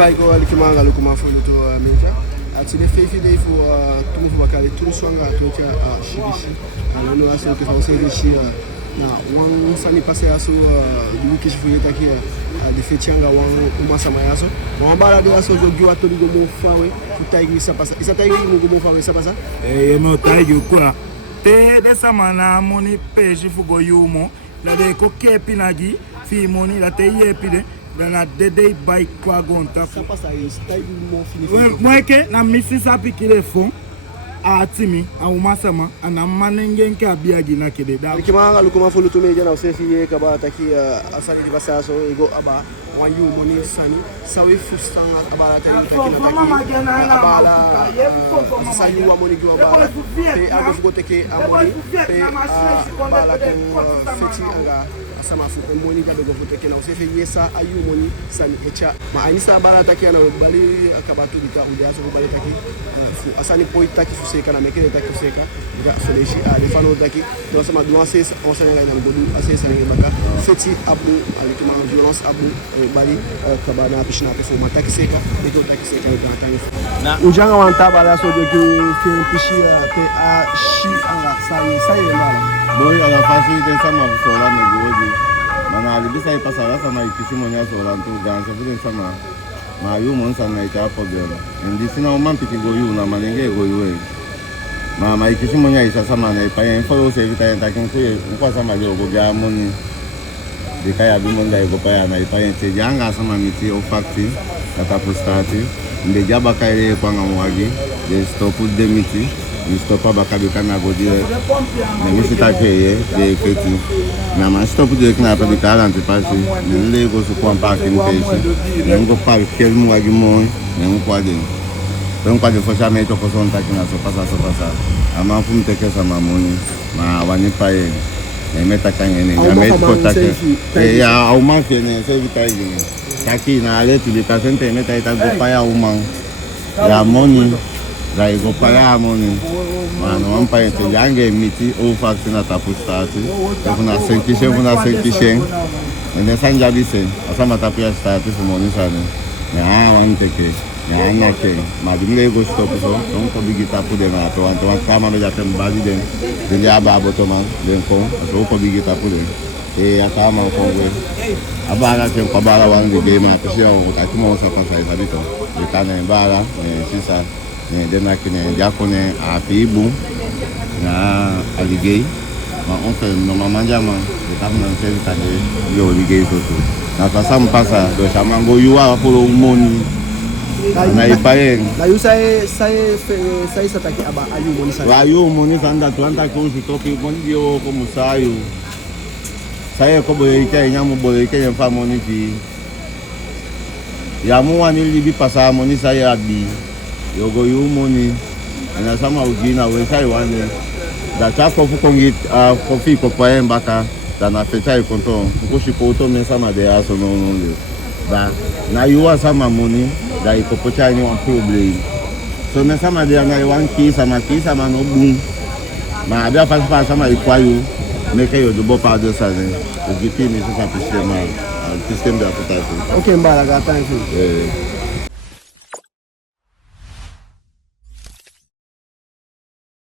fai ko alikimanga lukuma fuluto meja ati le fefi de fo tumu fo bakale turu swanga toncha shibishi aleno aso ke fa servishi na wan sani passe aso du ke shifu yeta kia de fetianga wan umasa mayaso wan bala de aso jogi wato di gomo fawe tutaigi isa pasa isa taigi mu gomo fawe isa pasa me taigi kwa te de samana moni pe shifu go yumo la de ko kepinagi fi moni la te yepide na dede by kwa gonta ça passe à style mo fini moi que na misi sa pikile fond a timi a umasama ana manengen ka biagi na kede da kimanga lukuma fulu tume jana usefi ka ba taki asali di basaso ego aba wanyu moni sani sawe fustanga abala taki na abala sani wa moni go abala pe ago fugo teke amoni pe abala ko feti anga asama fu pe moni ka dogo teke na usefi yesa ayu moni sani echa ma anisa abala taki na bali akabatu dika undiaso bali taki fu asani poitaki seka na mekele taki seka ja soleshi a defano taki donc sama doanse on s'en est dans godu assez ça ngi baka feti abu alikuma violence abu bali kabana pishna pe fo mataki seka de go taki seka dans tangi na ujanga wanta bala so de que pishi pe a shi anga sai mala boy ala facilité sama so la ne godu mana alibisa ipasa la sama ipishi monya so la ntu ganza vile sama ma yu mon sana ita problem ndi sina umam piti go yu na malenge go yu ma ikishi monya isa sama na ipa en follow se vita en takin ku kwa sama le go ga moni de kaya bi mon ga go pa ya na ipa en te janga sama miti o facti kata postati nde jaba kaire kwa ngamwagi de stop de miti ni stop ba kabika na go dire ne misi ta keye de feti na ma stop de na pa de 40 pasi ne le go su kwa parking pesi ne go park kel mwagi mo ne kwa de donc pas de fois jamais to ko son ta kina so pasa ama fu mteke sama moni ma wani paye ne meta kanye ne ya met ko ta ke ya au ma fe ne se vita yi taki na ale tu le pasente meta ita go paya au man ya moni la go paya moni ma no paye te yange miti o fax na ta postati ko na 5 kishen ne sanja bise asama ta pia stati fu moni sana na wani teke ya ke ma dimle go stop so donc ko bigita pu de na to anto kama no ja tem badi den de ya ba boto man den ko so ko bigita pu de e ata ma ko we abara ke ko bala wan de game ma pesi o ta kuma sa pa sa bito de kana bala sisa ne de na kine ja ko ne a pibu na aligei ma on fait normalement jama de kama se ta de yo aligei so na pasa mpasa do chamango yuwa polo moni na ipaeng na yu sai sataki aba ayu moni sai wa yu moni sanda tuanta ko su toki moni yo ko musayu sai ko boye ke nyamu boye ke fa moni fi ya mu wani libi pasa moni sai abi yo go yu moni ana sama ugina we sai wani da cha ko fu kongi ko fi ko paen baka da na feta e konto ko shi ko to men sama de aso no da na yu wa sama moni da ikopocha ni one problem so me sama dia na one key sama no boom ma abia fa sama ikwayo make yo do pa de sa ne o gipi ni so sa system da potato okay mbala ga thank you